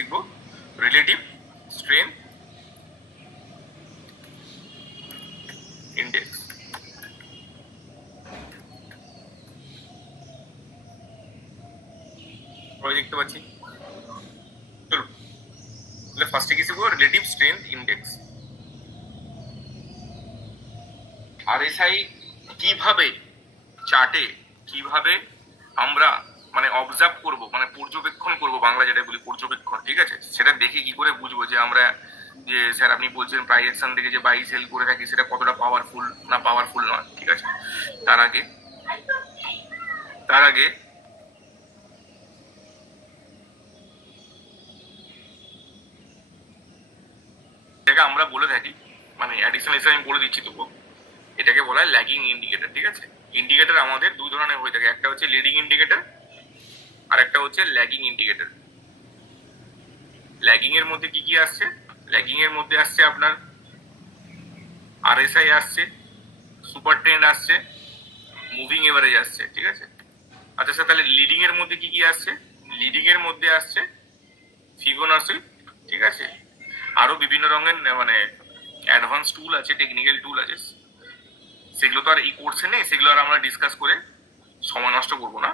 শিখবো relative strength index. সবাই দেখতে পাচ্ছি? চলুন তাহলে ফার্স্টে কি শিখবো রিলেটিভ স্ট্রেংথ ইন্ডেক্স। আরএসআই কিভাবে চার্টে কিভাবে আমরা মানে অবজার্ভ করব, মানে পর্যবেক্ষণ করব, বাংলা যেটা বলি পর্যবেক্ষণ, ঠিক আছে, সেটা দেখে কি করে বুঝবো যে আমরা যে স্যার আপনি বলছেন প্রাইস অ্যাকশন দেখে যে বাই সেল করে থাকি সেটা কতটা পাওয়ারফুল না পাওয়ারফুল নয়, ঠিক আছে। তার আগে এটাকে আমরা বলে থাকি, মানে অ্যাডিশনাল হিসেবে আমি বলে দিচ্ছি তবু, এটাকে বলা হয় ল্যাগিং ইন্ডিকেটর, ঠিক আছে। ইন্ডিকেটর আমাদের দুই ধরনের হয়ে থাকে, একটা হচ্ছে লিডিং ইন্ডিকেটর আর একটা হচ্ছে ল্যাগিং ইন্ডিকেটর। ল্যাগিং এর মধ্যে কি কি আসছে? ল্যাগিং এর মধ্যে আসছে আপনার আরএসআই আসছে, সুপার ট্রেন্ড আসছে, মুভিং এভারেজ আসছে, ঠিক আছে। আচ্ছা স্যার তাহলে লিডিং এর মধ্যে কি কি আসছে? লিডিং এর মধ্যে আসছে ফিবোনাসি, ঠিক আছে, আরো বিভিন্ন রঙের মানে অ্যাডভান্স টুল আছে, টেকনিক্যাল টুল আছে, সেগুলো তো আর এই কোর্সে নেই, সেগুলো আর আমরা ডিসকাস করে সময় নষ্ট করবো না,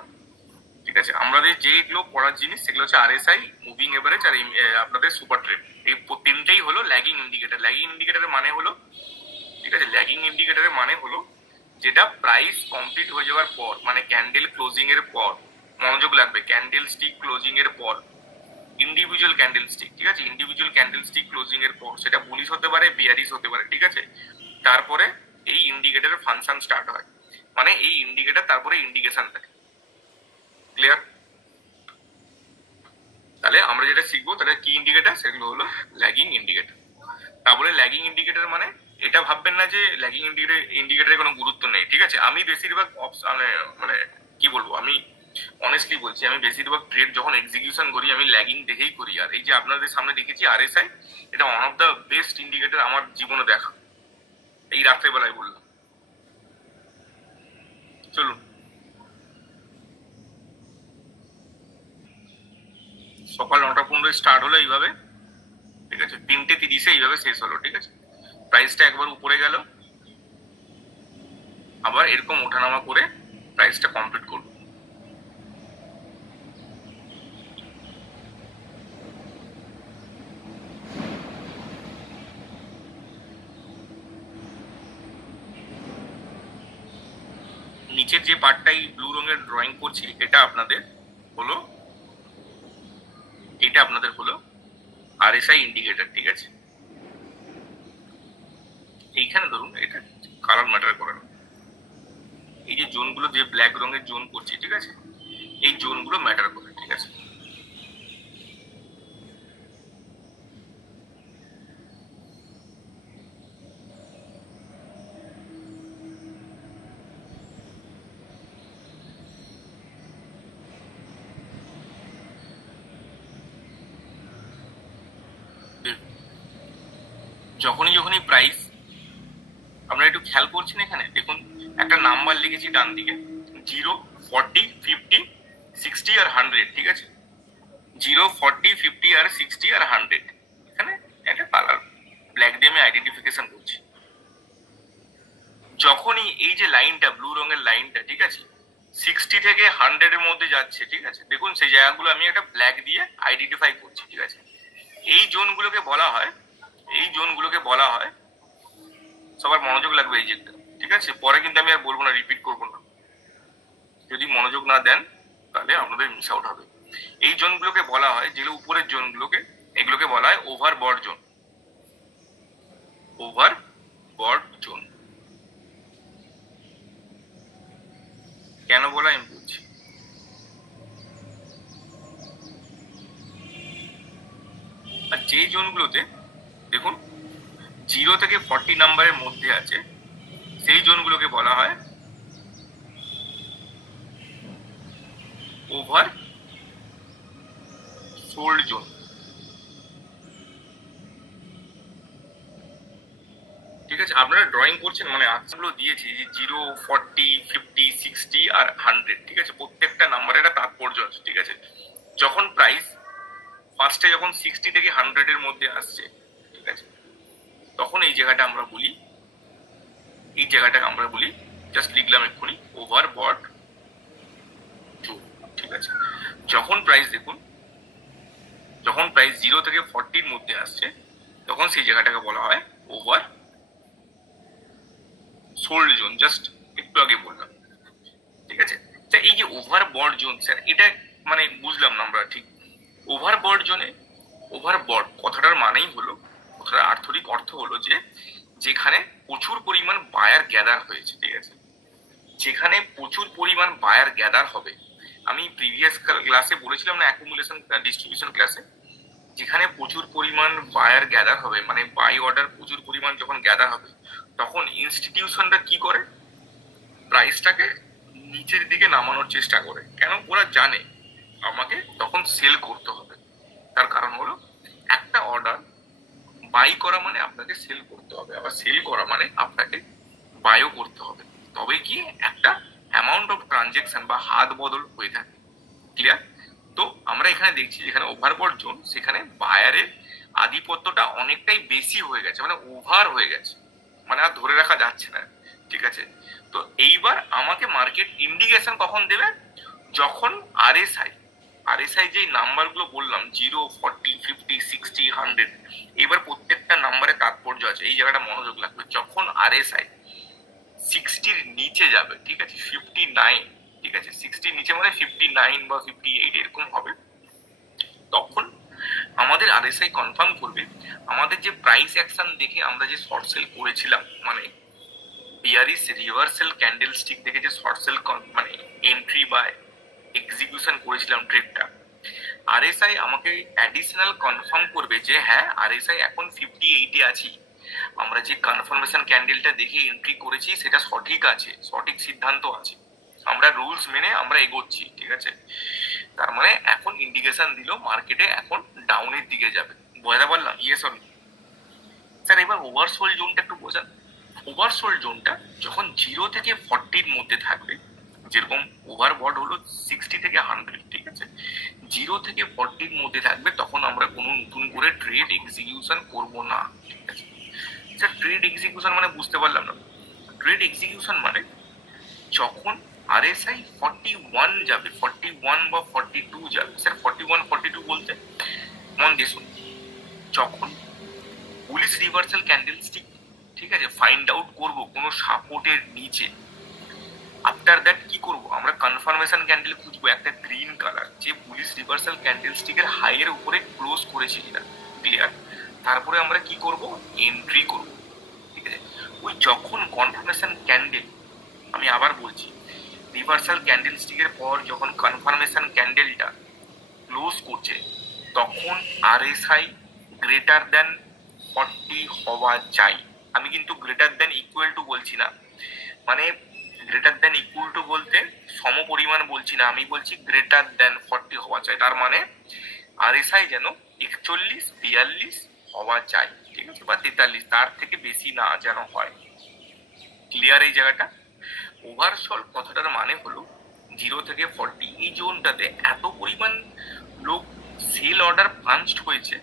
ঠিক আছে। আমাদের যেগুলো পড়ার জিনিস সেগুলো হচ্ছে আরএসআই, মুভিং এভারেজ আর আপনাদের সুপার ট্রেন্ড। এই তিনটেই হলো ল্যাগিং ইন্ডিকেটর। ল্যাগিং ইন্ডিকেটরের মানে হলো, ঠিক আছে, ল্যাগিং ইন্ডিকেটরের মানে হলো যেটা প্রাইস কমপ্লিট হয়ে যাওয়ার পর, মানে ক্যান্ডেল ক্লোজিং এর পর, মনোযোগ লাগবে, ক্যান্ডেল স্টিক ক্লোজিং এর পর, ইন্ডিভিজুয়াল ক্যান্ডেল স্টিক, ঠিক আছে, ইন্ডিভিজুয়াল ক্যান্ডেল স্টিক ক্লোজিং এর পর, সেটা বুলিশ হতে পারে বিয়ারিশ হতে পারে, ঠিক আছে, তারপরে এই ইন্ডিকেটরের ফাংশন স্টার্ট হয়, মানে এই ইন্ডিকেটর তারপরে ইন্ডিকেশন দেয়। ক্লিয়ার? তাহলে আমরা যেটা শিখবো তাহলে কি ইন্ডিকেটর, সেগুলো হলো ল্যাগিং ইন্ডিকেটর। তারপরে ল্যাগিং ইন্ডিকেটর মানে এটা ভাববেন না যে ল্যাগিং ইন্ডিকেটরের কোনো গুরুত্ব নেই, ঠিক আছে। আমি বেশিরভাগ মানে কি বলবো, আমি অনেস্টলি বলছি, আমি বেশিরভাগ ট্রেড যখন এক্সিকিউশন করি আমি ল্যাগিং দেখেই করি। আর এই যে আপনাদের সামনে দেখেছি আরএসআই, এটা one of the best indicator আমার জীবনে দেখা, এই রাত্রেবেলায় বললাম। চলুন, সকাল 9:15 স্টার্ট হলো এইভাবে, ঠিক আছে, 3:30 এইভাবে শেষ হলো, ঠিক আছে। প্রাইসটা একবার উপরে গেল, আবার এরকম ওঠানামা করে প্রাইসটা কমপ্লিট করবো। নিচের যে পার্টটাই ব্লু রঙের ড্রয়িং করছি এটা আপনাদের হলো আরএসআই ইন্ডিকেটর, ঠিক আছে। এইখানে ধরুন এটা কালার ম্যাটার করে না, এই যে জোনগুলো যে ব্ল্যাক রঙের জোন করছি, ঠিক আছে, এই জোনগুলো ম্যাটার করে, ঠিক আছে। যখনই প্রাইস, আপনারা একটু খেয়াল করছেন এখানে দেখুন একটা নাম্বার লিখেছি ডান দিকে, 0, 40, 50, 60 আর 100, ঠিক আছে। 0, 40, 50 আর 60 আর 100, এখানে একটা কালার ব্ল্যাক দিয়ে আমি আইডেন্টিফিকেশন করছি। যখনই এই যে লাইনটা ব্লু রঙের লাইনটা, ঠিক আছে, 60 থেকে 100 এর মধ্যে যাচ্ছে, ঠিক আছে, দেখুন সেই জায়গাগুলো আমি একটা ব্ল্যাক দিয়ে আইডেন্টিফাই করছি, ঠিক আছে। এই জোনগুলোকে বলা হয় সবার মনোযোগ লাগবে এই যেটা, ঠিক আছে, পরে কিন্তু আমি আর বলবো না, রিপিট করবো না, যদি মনোযোগ না দেন তাহলে আপনাদের মিস আউট হবে। এই জোনগুলোকে বলা হয়, যেগুলো উপরের জোনগুলোকে, এগুলোকে বলা হয় ওভারবট জোন। কেন বলা আমি বলছি। আর যেই জোনগুলোতে দেখুন 0 থেকে 40 নাম্বারের মধ্যে আছে, সেই জোনগুলোকে বলা হয় ওভার সোল্ড জোন, ঠিক আছে। আপনারা ড্রয়িং করছেন মানে আঁকগুলো দিয়েছি যে 0, 40, 50, 60 আর 100, ঠিক আছে, প্রত্যেকটা নাম্বারের একটা তাৎপর্য আছে, ঠিক আছে। যখন প্রাইস ফার্স্টে যখন 60 থেকে 100-এর মধ্যে আসছে, ঠিক আছে, তখন এই জায়গাটা আমরা বলি, এই জায়গাটাকে আমরা বলি, জাস্ট লিখলাম এক্ষুনি, ওভারবট জোন, ঠিক আছে। যখন প্রাইস দেখুন, যখন প্রাইস 0 থেকে 40-র মধ্যে আসছে, তখন সেই জায়গাটাকে বলা হয় ওভার সোল্ড জোন, জাস্ট একটু আগে বললাম, ঠিক আছে। তা এই যে ওভারবট জোন স্যার, এটা মানে বুঝলাম না আমরা ঠিক। ওভারবট জোনে, ওভারবট কথাটার মানেই হলো, কথাটার আর্থরিক অর্থ হলো যে যেখানে প্রচুর পরিমাণ বায়ার গ্যাদার হয়েছে, ঠিক আছে, যেখানে প্রচুর পরিমাণ বায়ার গ্যাদার হবে। আমি প্রিভিয়াস ক্লাসে বলেছিলাম না, অ্যাকুমুলেশন ডিস্ট্রিবিউশন ক্লাসে, যেখানে প্রচুর পরিমাণ বায়ার গ্যাদার হবে, মানে বাই অর্ডার প্রচুর পরিমাণ যখন গ্যাদার হবে, তখন ইনস্টিটিউশনরা কি করে, প্রাইসটাকে নিচের দিকে নামানোর চেষ্টা করে। কেন? ওরা জানে আমাকে তখন সেল করতে হবে। তার কারণ হলো একটা অর্ডার বাই করা মানে আপনাকে সেল করতে হবে, আবার সেল করা মানে আপনাকে বাইও করতে হবে, তবে কি একটা অ্যামাউন্ট অফ ট্রানজেকশন বা হাত বদল হয়ে থাকে। ক্লিয়ার? তো আমরা এখানে দেখছি যেখানে ওভারবট জোন, সেখানে বায়ারের আধিপত্যটা অনেকটাই বেশি হয়ে গেছে, মানে ওভার হয়ে গেছে, মানে আর ধরে রাখা যাচ্ছে না, ঠিক আছে। তো এইবার আমাকে মার্কেট ইন্ডিকেশন কখন দেবে? যখন আরএসআই, আরএসআই যেই নাম্বারগুলো বললাম 0, 40, 50, 60, 100, এবার প্রত্যেকটা নাম্বারে তাৎপর্য আছে, এই জায়গাটা মনোযোগ লাগবে। যখন আরএসআই 60-র নিচে যাবে, ঠিক আছে, 59, ঠিক আছে, 60-র নিচে মানে 59 বা 58 এরকম হবে, তখন আমাদের আরএসআই কনফার্ম করবে আমাদের যে প্রাইস অ্যাকশন দেখে আমরা যে শর্ট সেল করেছিলাম, মানে বিয়ারিশ রিভার্সাল ক্যান্ডেল স্টিক দেখে যে শর্ট সেল মানে এন্ট্রি বা এক্সিকিউশন করেছিলাম ট্রেডটা, আরএসআই আমাকে অ্যাডিশনাল কনফার্ম করবে যে হ্যাঁ, আরএসআই এখন 58-এ আছি, আমরা যে কনফার্মেশন ক্যান্ডেলটা দেখে এন্ট্রি করেছি সেটা সঠিক আছে, সঠিক সিদ্ধান্ত আছে, আমরা রুলস মেনে আমরা এগোচ্ছি, ঠিক আছে। তার মানে এখন ইন্ডিকেশন দিল মার্কেটে এখন ডাউনের দিকে যাবে। বোঝাতে পারলাম? Yes or no? স্যার এবার ওভারসোল্ড জোনটা একটু বোঝান। ওভারসোল্ড জোনটা যখন 0 থেকে 40-র মধ্যে থাকবে, যেরকম ওভারবট হলো 60 থেকে 100, ঠিক আছে, 0 থেকে 40-র মধ্যে থাকবে, তখন আমরা কোনো নতুন করে ট্রেড এক্সিকিউশন করব না, ঠিক আছে। স্যার ট্রেড এক্সিকিউশন মানে বুঝতে পারলাম না। ট্রেড এক্সিকিউশন মানে যখন আরএসআই 41 যাবে, 41 বা 42 যাবে। স্যার 41, 42 বলতে মন দিয়ে শুনুন, যখন বুলিশ রিভার্সাল ক্যান্ডেলস্টিক, ঠিক আছে, ফাইন্ড আউট করব কোনো সাপোর্টের নিচে, আফটার দ্যাট কি করব, আমরা কনফার্মেশন ক্যান্ডেল খুঁজবো একটা গ্রিন কালার, যে বুলিশ রিভার্সাল ক্যান্ডেলস্টিকের হাইয়ের উপরে ক্লোজ করেছে কিনা। ক্লিয়ার? তারপরে আমরা কি করব, এন্ট্রি করব, ঠিক আছে। ওই যখন কনফার্মেশন ক্যান্ডেল, আমি আবার বলছি, রিভার্সাল ক্যান্ডেলস্টিকের পর যখন কনফার্মেশন ক্যান্ডেলটা ক্লোজ করছে, তখন আরএসআই গ্রেটার দ্যান 40 হওয়া চাই। আমি কিন্তু গ্রেটার দ্যান ইকুয়াল টু বলছি না, মানে গ্রেটার দ্যান ইকুয়াল টু বলতে সম পরিমাণ বলছি না, আমি বলছি গ্রেটার দ্যান 40 হওয়া চাই। তার মানে আরএসআই যেন 41, 42 হওয়া চাই, ঠিক আছে, বা 43, তার থেকে বেশি না যেন হয়। ক্লিয়ার এই জায়গাটা? ওভারসল কথাটার মানে হলো 0 থেকে 40 এই জোনটাতে এত পরিমাণ লোক সেল অর্ডার পাঞ্চড হয়েছে,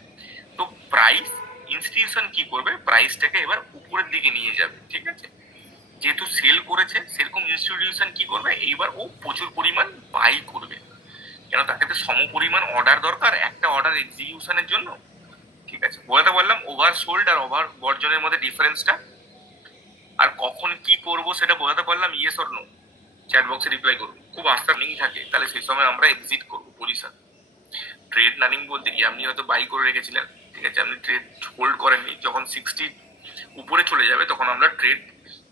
তো প্রাইস ইনস্টিটিউশন কি করবে, প্রাইসটাকে এবার উপরের দিকে নিয়ে যাবে, ঠিক আছে। যেহেতু সেল করেছে, সেরকম ইনস্টিটিউশন কি করবে, এইবার ও প্রচুর পরিমাণ বাই করবে, কেন তাকে তো সম পরিমাণ অর্ডার দরকার একটা অর্ডার এক্সিকিউশনের জন্য, ঠিক আছে। বলতে বললাম ওভারসোল্ড আর ওভার বর্জনের মধ্যে ডিফারেন্সটা, আর কখন কি করব সেটা বোঝাতে পারলাম। ইয়েস অর নো চ্যাট বক্সে রিপ্লাই করুন। খুব আস্থা নেই থাকে তাহলে সেই সময় আমরা এক্সিট করবো পজিশন। ট্রেড রানিং বলতে কি, আপনি হয়তো বাই করে রেখেছিলেন, ঠিক আছে, আপনি ট্রেড হোল্ড করেননি, যখন 60 উপরে চলে যাবে তখন আমরা ট্রেড,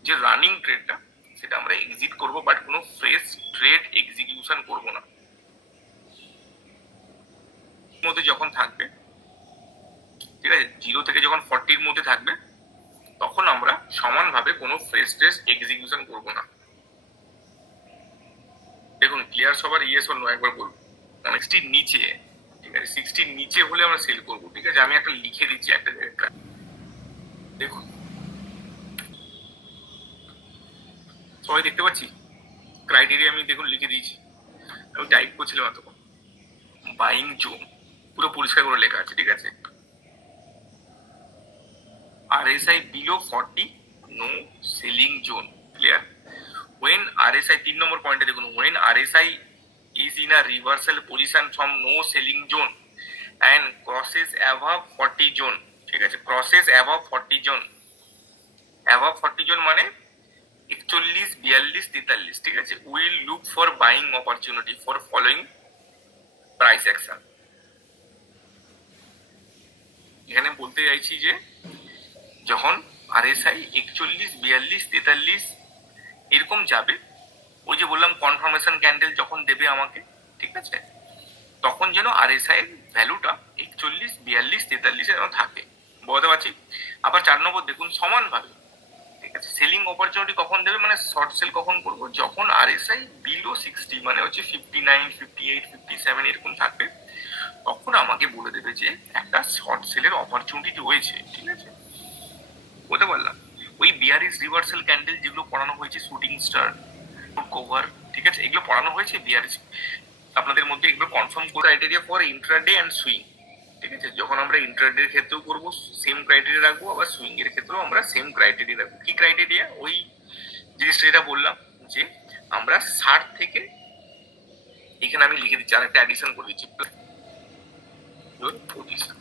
যে রানিং ট্রেডটা সেটা আমরা এক্সিট করব, বাট কোনো ফ্রেশ ট্রেড এক্সিকিউশন করব না। মধ্যে যখন থাকবে, ঠিক আছে, 0 থেকে যখন 40-র মধ্যে থাকবে, তখন আমরা সমানভাবে কোনো ফ্রেশ ট্রেড এক্সিকিউশন করব না। দেখুন ক্লিয়ার সবার? ইয়েস অর নো একবার বলুন। 60-র নিচে, ঠিক আছে, 60-র নিচে হলে আমরা সেল করবো, ঠিক আছে। আমি একটা লিখে দিচ্ছি একটা জায়গাটা, দেখুন সবাই দেখতে পাচ্ছি ক্রাইটেরিয়া, আমি দেখুন লিখে দিয়েছি, আমি টাইপ করছিলাম এতক্ষণ। বাইং জোন, পুরো পরিষ্কার করে লেখা আছে, ঠিক আছে। RSI below 40 no selling zone, clear? When RSI 3 নম্বর পয়েন্টে দেখুন, when RSI is in a reversal position from no selling zone and crosses above 40 zone, ঠিক আছে, crosses above 40 zone, above 40 zone মানে 41, 42, 43, ঠিক আছে, will look for buying opportunity for following price action। এখানে বলতে চাইছি যে যখন RSI 41, 42, 43 এরকম যাবে, ওই যে বললাম কনফার্মেশন ক্যান্ডেল যখন দেবে আমাকে, ঠিক আছে, তখন যেন RSI এর ভ্যালুটা 41, 42, 43 যেন থাকে, বলতে পারছি। আবার 4 নম্বর দেখুন, সমানভাবে, ঠিক আছে, সেলিং অপরচুনিটি কখন দেবে, মানে শর্ট সেল কখন করবো, যখন RSI বিলো 60 মানে হচ্ছে 59, 58, 57 এরকম থাকবে, তখন আমাকে বলে দেবে যে একটা শর্ট সেলের অপরচুনিটি রয়েছে, ঠিক আছে, বলতে পারলাম। ওই বিয়ারিশ রিভার্সাল ক্যান্ডেল যেগুলো পড়ানো হয়েছে, শুটিং স্টার, কভার, ঠিক আছে, এগুলো পড়ানো হয়েছে বিয়ারিশ, আপনাদের মধ্যে এগুলো কনফার্ম করে criteria for intraday and swing, ঠিক আছে, যখন আমরা ইন্ট্রাডে এর ক্ষেত্রেও করবো সেম ক্রাইটেরিয়া রাখবো, আবার সুইং এর ক্ষেত্রেও আমরা সেম ক্রাইটেরিয়া রাখবো। কি ক্রাইটেরিয়া? ওই জিনিসটা যেটা বললাম যে আমরা 60 থেকে, এখানে আমি লিখে দিচ্ছি, আরেকটা অ্যাডিশন করে দিচ্ছি, পজিশন,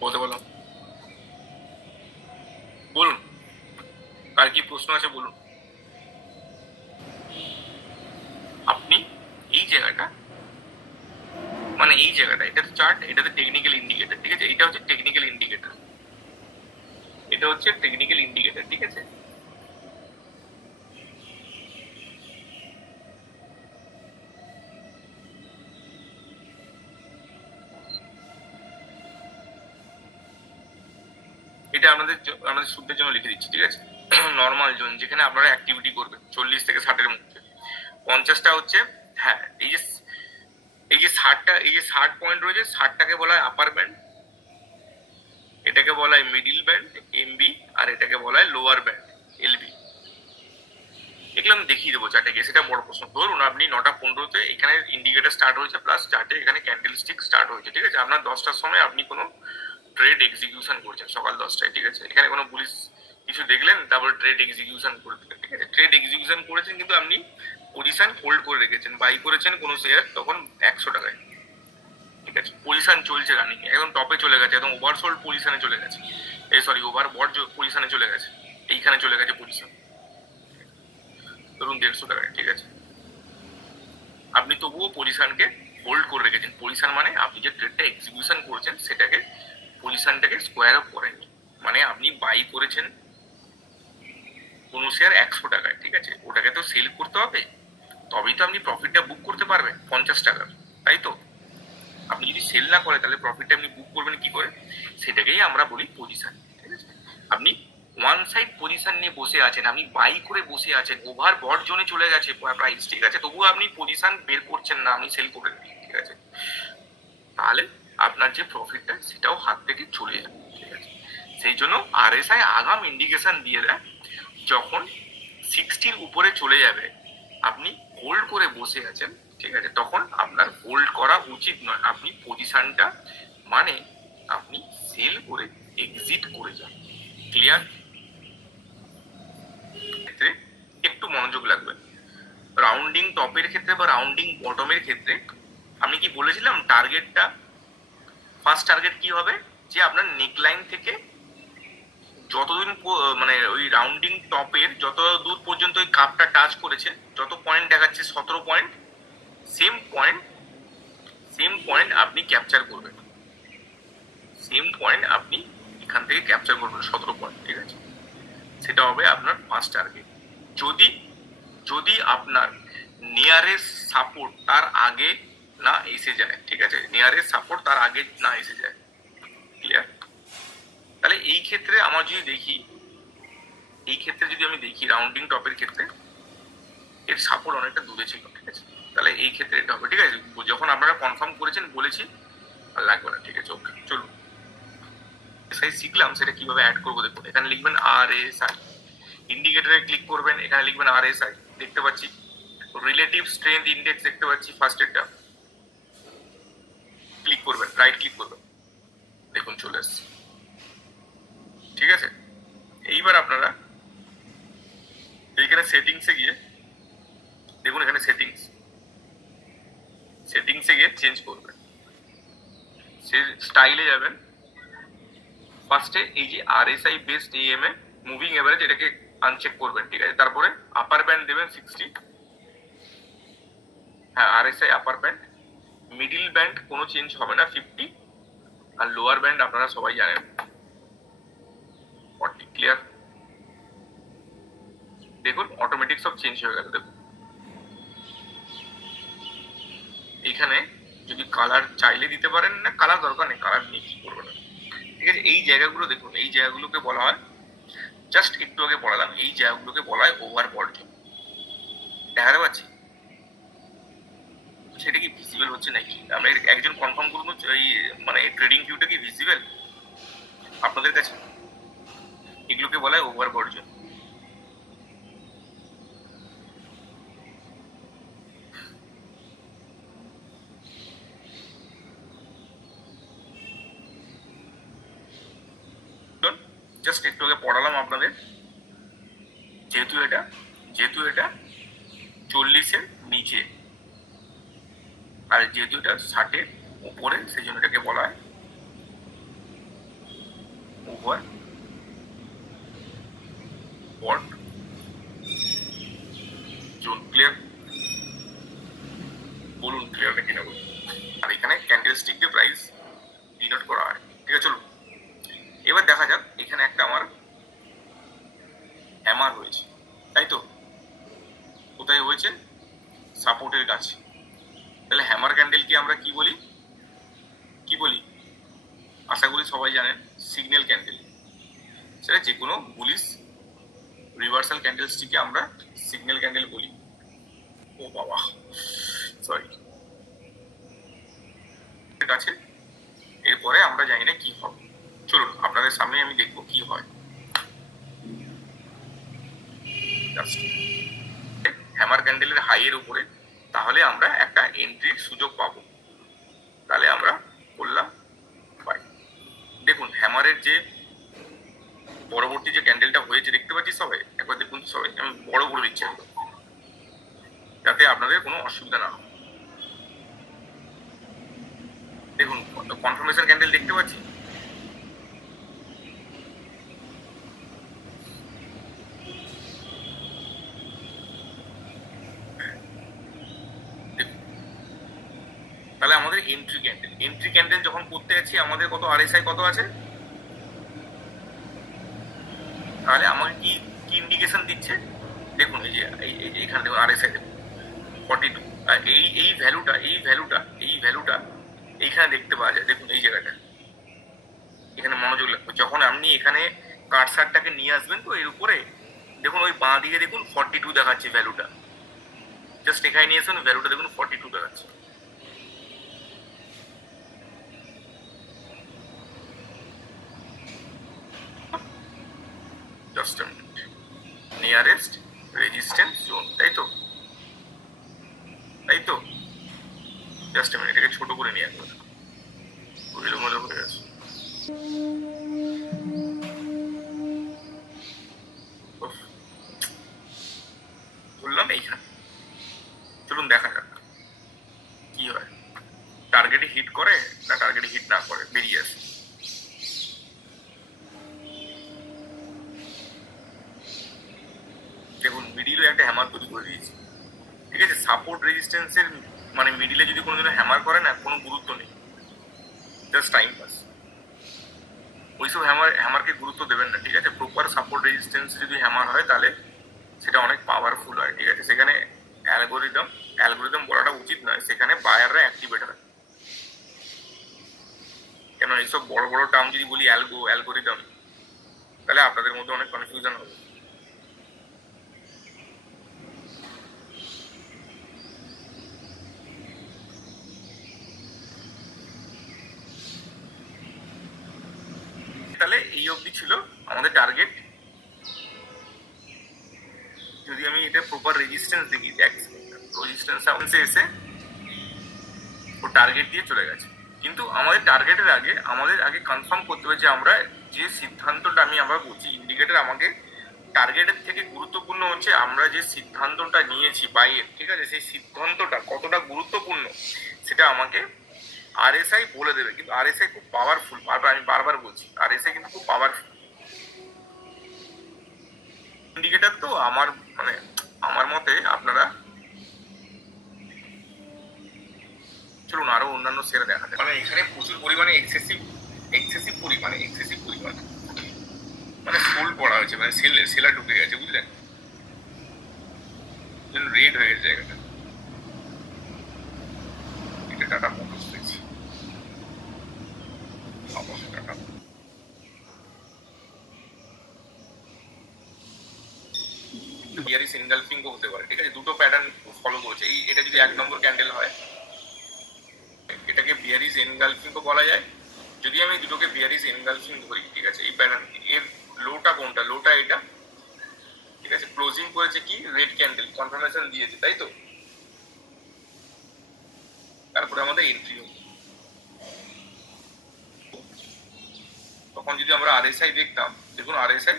বলতে বললাম, বলুন আর কি প্রশ্ন আছে বলুন। আপনি এই জায়গাটা, মানে এই জায়গাটা, এটা চার্ট, এটাতে টেকনিক্যাল ইন্ডিকেটর, ঠিক আছে, এটা হচ্ছে টেকনিক্যাল ইন্ডিকেটর, এটা হচ্ছে টেকনিক্যাল ইন্ডিকেটর, ঠিক আছে। এটা আমাদের সুদের জন্য লিখে দিচ্ছি, ঠিক আছে। নর্মাল জোন যেখানে আপনারা অ্যাক্টিভিটি করবেন 40 থেকে 60 মধ্যে, 50টা হচ্ছে, হ্যাঁ, এই যে 60টা, এই যে 60 পয়েন্ট রয়েছে, 60টাকে বলা হয় আপার ব্যান্ড, এটাকে বলা হয় মিডিল ব্যান্ড এমবি, আর এটাকে বলা হয় লোয়ার ব্যান্ড এলবি। এগুলো আমি দেখিয়ে দেবো চার্টে গিয়ে, সেটা বড় প্রশ্ন। ধরুন আপনি 9:15-তে এখানে ইন্ডিকেটর স্টার্ট হয়েছে, প্লাস চার্টে এখানে ক্যান্ডেল স্টিক স্টার্ট হয়েছে, ঠিক আছে, আপনার 10টার সময় আপনি কোনো ট্রেড এক্সিকিউশন করছেন, সকাল 10টায়, ঠিক আছে, এখানে কোনো পুলিশ কিছু দেখলেন, তারপর ট্রেড এক্সিকিউশন করে দিলেন, ঠিক আছে, ট্রেড এক্সিকিউশন করেছেন, কিন্তু আপনি পজিশন হোল্ড করে রেখেছেন, বাই করেছেন কোনো শেয়ার তখন 100 টাকায়, ঠিক আছে, পজিশন চলছে রানিং, একদম টপে চলে গেছে, একদম ওভারসোল্ড পজিশনে চলে গেছে, সরি ওভার বট পজিশনে চলে গেছে, এইখানে চলে গেছে পজিশন, ধরুন 150 টাকায়, ঠিক আছে, আপনি তবুও পজিশনকে হোল্ড করে রেখেছেন। পজিশন মানে আপনি যে ট্রেডটা এক্সিকিউশন করছেন সেটাকে, পজিশনটাকে স্কোয়ার আপ করেননি, মানে আপনি বাই করেছেন কোনো শেয়ার 100 টাকায়, ঠিক আছে, ওটাকে তো সেল করতে হবে, তবেই তো আপনি প্রফিটটা বুক করতে পারবেন 50 টাকার, তাই তো। আপনি যদি সেল না করে তাহলে প্রফিটটা আপনি বুক করবেন কি করে, সেটাকেই আমরা বলি পজিশন, ঠিক আছে। আপনি ওয়ান সাইড পজিশন নিয়ে বসে আছেন, আপনি বাই করে বসে আছেন, ওভার বট জোনে চলে গেছে প্রাইস, ঠিক আছে, তবুও আপনি পজিশন বের করছেন না, আপনি সেল করে দিন, ঠিক আছে, তাহলে আপনার যে প্রফিটটা সেটাও হাত থেকে চলে যাবে, ঠিক আছে। সেই জন্য RSI আগাম ইন্ডিকেশন দিয়ে দেয়, যখন 60-র উপরে চলে যাবে, আপনি হোল্ড করে বসে আছেন, ঠিক আছে, তখন আপনার হোল্ড করা উচিত নয়, আপনি পজিশনটা মানে আপনি সেল করে এক্সিট করে যান, ক্লিয়ার। ক্ষেত্রে একটু মনোযোগ লাগবে, রাউন্ডিং টপের ক্ষেত্রে বা রাউন্ডিং বটমের ক্ষেত্রে আমি কি বলেছিলাম, টার্গেটটা, ফার্স্ট টার্গেট কি হবে, যে আপনার নেকলাইন থেকে যতদিন, মানে ওই রাউন্ডিং টপের যত দূর পর্যন্ত ওই কাপটা টাচ করেছে, যত পয়েন্ট দেখাচ্ছে 17 পয়েন্ট, সেম পয়েন্ট আপনি ক্যাপচার করবেন, সেম পয়েন্ট আপনি এখান থেকে ক্যাপচার করবেন 17 পয়েন্ট, ঠিক আছে, সেটা হবে আপনার ফার্স্ট টার্গেট। যদি আপনার নিয়ারেস্ট সাপোর্ট তার আগে না এসে যায়, ঠিক আছে, নিয়ারেস্ট সাপোর্ট তার আগে না এসে যায়, ক্লিয়ার। তাহলে এই ক্ষেত্রে আমার যদি দেখি, যদি আমি দেখি রাউন্ডিং টপের ক্ষেত্রে এর সাপোর্ট অনেকটা দূরে ছিল, ঠিক আছে, তাহলে এই ক্ষেত্রে এটা হবে, ঠিক আছে, যখন আপনারা কনফার্ম করেছেন বলেছি, আর লাগবে না, ঠিক আছে, ওকে, চলুন এসআই শিখলাম সেটা কিভাবে অ্যাড করবো দেখুন, এখানে লিখবেন RSI, ইন্ডিকেটরে ক্লিক করবেন, এখানে লিখবেন RSI, দেখতে পাচ্ছি রিলেটিভ স্ট্রেংথ ইন্ডেক্স দেখতে পাচ্ছি ফার্স্ট এটা, ক্লিক করবেন, রাইট ক্লিক করবেন, দেখুন চলে এসছে। ঠিক আছে, এইবার আপনারা এইখানে সেটিংসে গিয়ে দেখুন, এখানে সেটিংসে গিয়ে চেঞ্জ করবেন, সে স্টাইলে যাবেন, ফার্স্টে এই যে RSI based EMA moving average এটাকে আনচেক করবেন। ঠিক আছে, তারপরে আপার ব্যান্ড দেবেন 60, হ্যাঁ RSI আপার ব্যান্ড, মিডিল ব্যান্ড কোনো চেঞ্জ হবে না 50, আর লোয়ার ব্যান্ড আপনারা সবাই জানেন 40। ক্লিয়ার? দেখুন অটোমেটিক সব চেঞ্জ হয়ে গেল। দেখুন এইখানে যদি কালার চাইলে দিতে পারেন, না কালার দরকার নেই, কালার নিয়ে কি করবেন। ঠিক আছে, এই জায়গাগুলো দেখুন, এই জায়গাগুলোকে বলা হয়, জাস্ট একটু আগে পড়ালাম, এই জায়গাগুলোকে বলা হয় ওভার বর্জন। দেখাতে পাচ্ছি সেটা কি ভিজিবল হচ্ছে নাকি? আমরা একজন কনফার্ম করুন, এই মানে ট্রেডিং ভিউটা কি ভিজিবল আপনাদের কাছে? এগুলোকে বলা হয় ওভার বর্জন। জাস্ট একটু আগে পড়ালাম আপনাদের, যেহেতু এটা 40-এর নিচে আর যেহেতু এটা 60-এর উপরে, সেই জন্য এটাকে বলা হয় ওভার বট জোন। ক্লিয়ার? বলুন ক্লিয়ার নাকি না বলুন। আর এখানে ক্যান্ডেলস্টিক দিয়ে প্রাইস ডিনোট করা হয়। ঠিক আছে, চলুন এবার দেখা যাক, এখানে একটা আমার হ্যামার হয়েছে, তাই তো? কোথায় হয়েছে? সাপোর্টের কাছে। তাহলে হ্যামার ক্যান্ডেলকে আমরা কি বলি? আশা করি সবাই জানেন, সিগন্যাল ক্যান্ডেল। সেটা যে কোনো বুলিশ রিভার্সাল ক্যান্ডেলস্টিকে আমরা সিগন্যাল ক্যান্ডেল বলি। ও বাবা, সরি, ঠিক আছে। এরপরে আমরা জানি না কি হবে, চলুন আপনাদের সামনে আমি দেখবো কি হয়। হ্যামার ক্যান্ডেলের হাই এর উপরে, তাহলে আমরা একটা এন্ট্রির সুযোগ পাবো। তাহলে আমরা বললাম বাই। দেখুন হ্যামারের যে পরবর্তী যে ক্যান্ডেলটা হয়েছে দেখতে পাচ্ছি সবাই, একবার দেখুন সবাই, আমি বড় করে দিচ্ছি একদম, যাতে আপনাদের কোনো অসুবিধা না হয়। দেখুন কনফার্মেশন ক্যান্ডেল দেখতে পাচ্ছি, তাহলে আমাদের এন্ট্রি ক্যান্ডেল যখন করতে যাচ্ছি, আমাদের কত RSI কত আছে, তাহলে আমাকে কি কি ইন্ডিকেশন দিচ্ছে দেখুন, এই যে এখানে দেখুন RSI দেখুন 42, আর এই ভ্যালুটা এইখানে দেখতে পাওয়া যায়। দেখুন এই জায়গাটা, এখানে মনোযোগ লাগবে, যখন আপনি এখানে কার্সারটাকে নিয়ে আসবেন তো এর উপরে, দেখুন ওই বাঁ দিকে দেখুন 42 দেখাচ্ছে ভ্যালুটা, জাস্ট এখানে নিয়ে আসুন, ভ্যালুটা দেখুন 42 দেখাচ্ছে। Just a minute, nearest resistance zone, তাই তো জাস্ট আ মিনিট, এটাকে ছোট করে নিয়ে আসবে, এলোমেলো হয়ে গেছে। বললাম এইখানে, চলুন দেখা যাক কি হয়, টার্গেটে হিট করে না টার্গেটে হিট না করে, বেরিয়ে আসে। দেখুন মিডিলে একটা হ্যামার তৈরি করে দিয়েছি। ঠিক আছে, সাপোর্ট রেজিস্ট্যান্সের মানে মিডিলে যদি কোনোদিনও হ্যামার করে না, কোনো গুরুত্ব নেই, জাস্ট টাইম পাস। ওইসব হ্যামারকে গুরুত্ব দেবেন না। ঠিক আছে, প্রপার সাপোর্ট রেজিস্ট্যান্স যদি হ্যামার হয় তাহলে সেটা অনেক পাওয়ারফুল হয়। ঠিক আছে, সেখানে অ্যালগোরিদম বলাটা উচিত নয়, সেখানে বায়াররা অ্যাক্টিভেট হয়। কেন এইসব বড় বড় টার্ম যদি বলি অ্যালগোরিদম, তাহলে আপনাদের মধ্যে অনেক কনফিউশন হবে। তাহলে এই অবধি ছিল আমাদের টার্গেট। যদি আমি এটা প্রপার রেজিস্ট্যান্স দেখি, রেজিস্ট্যান্স এসে ও টার্গেট দিয়ে চলে গেছে। কিন্তু আমাদের টার্গেটের আগে আমাদের কনফার্ম করতে হবে যে আমরা যে সিদ্ধান্তটা আমরা বলছি, ইন্ডিকেটর আমাকে টার্গেটের থেকে গুরুত্বপূর্ণ হচ্ছে আমরা যে সিদ্ধান্তটা নিয়েছি বাইয়ের, ঠিক আছে, সেই সিদ্ধান্তটা কতটা গুরুত্বপূর্ণ সেটা আমাকে আরএসআই বলে দেবে। কিন্তু আরএসআই খুব পাওয়ারফুল, আমি বারবার বলছি আরএসআই কিন্তু খুব পাওয়ারফুল ইন্ডিকেটর। তো আমার মতে আপনারা চলুন আরো অন্যান্য শেয়ার দেখা যায়। এখানে প্রচুর পরিমাণে এক্সেসিভ পরিমাণে ফুল পড়া হয়েছে, সেলার ঢুকে গেছে, বুঝলেন, রেড হয়ে গেছে জায়গাটা। এটা টাটা মোটরস দেখছি, টাটা বিয়ারিশ এনগালফিংও হতে পারে, ঠিক আছে, দুটো প্যাটার্ন ফলো করেছে। এটা যদি 1 নম্বর ক্যান্ডেল হয় এটাকে বিয়ারিশ এনগালফিংও বলা যায়। যদি আমি দুটোকে বিয়ারিশ এনগালফিং ধরি, ঠিক আছে, এই প্যাটার্ন এর লোটা কোনটা, লোটা এটা, ঠিক আছে, ক্লোজিং করেছে কি রেড ক্যান্ডেল, কনফার্মেশন দিয়েছে, তাই তো। তারপরে আমাদের এন্ট্রি হবে। তখন যদি আমরা আরএসআই দেখতাম, দেখুন আরএসআই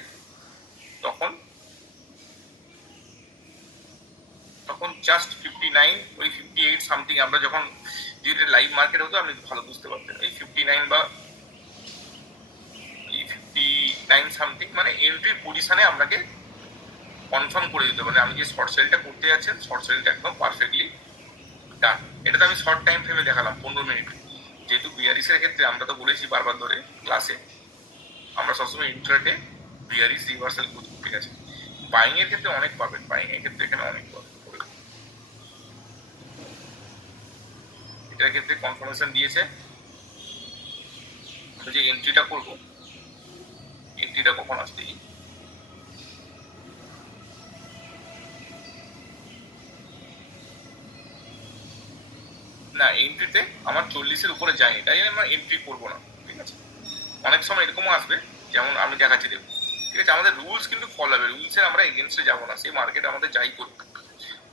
তখন জাস্ট 59 ওই 58 সামথিং। আমরা যখন যদি লাইভ মার্কেট হতো আপনি ভালো বুঝতে পারতেন, এই 59 বা 59 সামথিং, মানে এন্ট্রির পজিশনে আপনাকে কনফার্ম করে দিতে, মানে আমি যে শর্ট সেলটা করতে যাচ্ছেন শর্ট সেলটা একদম পারফেক্টলি ডান। এটা তো আমি শর্ট টাইম ফ্রেমে দেখালাম 15 মিনিট। যেহেতু বিআরএস এর ক্ষেত্রে আমরা তো বলেছি বারবার ধরে ক্লাসে আমরা সবসময় ইন্ট্রাডে বিআরএস রিভার্সাল করব, ঠিক আছে। বাইং এর ক্ষেত্রে অনেক পাবেন, বাইং এর ক্ষেত্রে এখানে অনেক পাবেন। এটার ক্ষেত্রে কনফার্মেশন দিয়েছে যে এন্ট্রিটা করব, এন্ট্রিটা কখন আসবে না, এন্ট্রিতে আমার 40-এর উপরে যায়নি, তাই আমরা এন্ট্রি করবো না, ঠিক আছে। অনেক সময় এরকমও আসবে, যেমন আমি দেখাচ্ছি দেখুন, ঠিক আছে, আমাদের রুলস কিন্তু ফলো হবে, রুলসের আমরা এগেনস্টে যাবো না, সেই মার্কেট আমাদের যাই করুক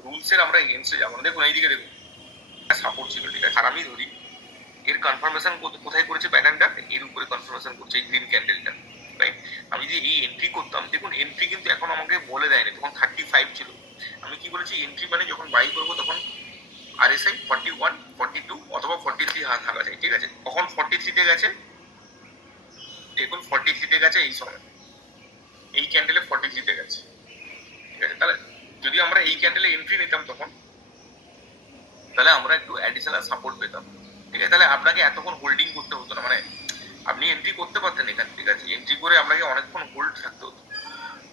রুলসের আমরা এগেনস্টে যাবো না। দেখুন এইদিকে দেখুন সাপোর্ট ছিল, ঠিক আছে, আর আমি ধরি এর কনফার্মেশন কোথায় করেছে, প্যাটার্নটা এর উপরে কনফার্মেশন করছে, এই গ্রিন ক্যান্ডেলটা, রাইট। আমি যদি এই এন্ট্রি করতাম, দেখুন এন্ট্রি কিন্তু এখন আমাকে বলে দেয়নি, তখন 35 ছিল। আমি কি বলেছি, এন্ট্রি মানে যখন বাই করবো তখন আরএসআই 41, 42 অথবা 43 থাকা যায়, ঠিক আছে। কখন 43-তে গেছে, দেখুন 43-তে গেছে এই সময়, এই ক্যান্ডেলে 43-তে গেছে, ঠিক আছে। তাহলে যদি আমরা এই ক্যান্ডেলে এন্ট্রি নিতাম তখন তাহলে আমরা একটু অ্যাডিশনাল সাপোর্ট পেতাম, ঠিক আছে। তাহলে আপনাকে এতক্ষণ হোল্ডিং করতে হতো না, মানে আপনি এন্ট্রি করতে পারতেন এখানে, ঠিক আছে। এন্ট্রি করে আপনাকে অনেকক্ষণ হোল্ড থাকতে হতো,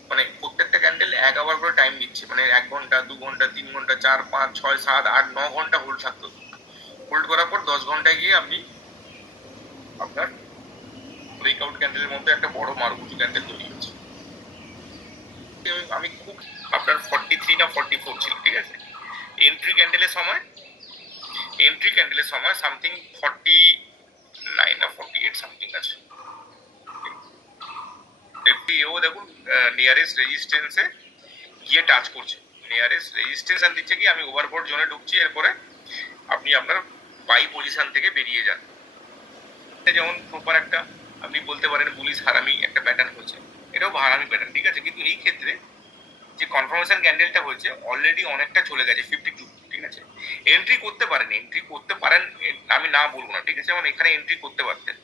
মানে প্রত্যেকটা ক্যান্ডেল 1 আওয়ার করে টাইম দিচ্ছে, মানে 1 ঘন্টা 2 ঘন্টা 3 ঘন্টা 4 5 6 7 8 9 ঘন্টা হোল্ড থাকতে হতো। হোল্ড করার পর 10 ঘন্টায় গিয়ে আপনি আপনার ব্রেকআউট ক্যান্ডেলের মধ্যে একটা বড় মারুতি ক্যান্ডেল তৈরি হচ্ছে। আমি খুব আপনার 43 না 44 ছিল, ঠিক আছে। এন্ট্রি ক্যান্ডেলের সময় সামথিং 49 না 48 সামথিং আছে। এও দেখুন নিয়ারেস্ট রেজিস্ট্যান্সে গিয়ে টাচ করছে, নিয়ারেস্ট রেজিস্ট্যান্স দিচ্ছে কি আমি ওভারবট জোনে ঢুকছি, এরপরে আপনি আপনার বাই পজিশন থেকে বেরিয়ে যান। যেমন প্রপার একটা আপনি বলতে পারেন পুলিশ হারামি একটা প্যাটার্ন হচ্ছে, এটাও হারামি প্যাটার্ন, ঠিক আছে। কিন্তু এই ক্ষেত্রে যে কনফার্মেশন ক্যান্ডেলটা হয়েছে অলরেডি অনেকটা চলে গেছে 52, ঠিক আছে। এন্ট্রি করতে পারেন আমি না বলবো না, ঠিক আছে। যেমন এখানে এন্ট্রি করতে পারতেন,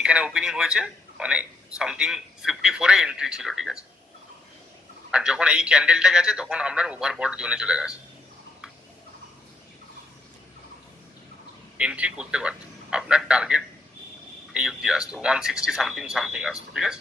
এখানে ওপেনিং হয়েছে মানে সামথিং 54-এ এন্ট্রি ছিল, ঠিক আছে। আর যখন এই ক্যান্ডেলটা গেছে তখন আপনার ওভারবট জোনে চলে গেছে, এন্ট্রি করতে পারতেন, আপনার টার্গেট এই অবধি আসতো 160 সামথিং আসতো, ঠিক আছে।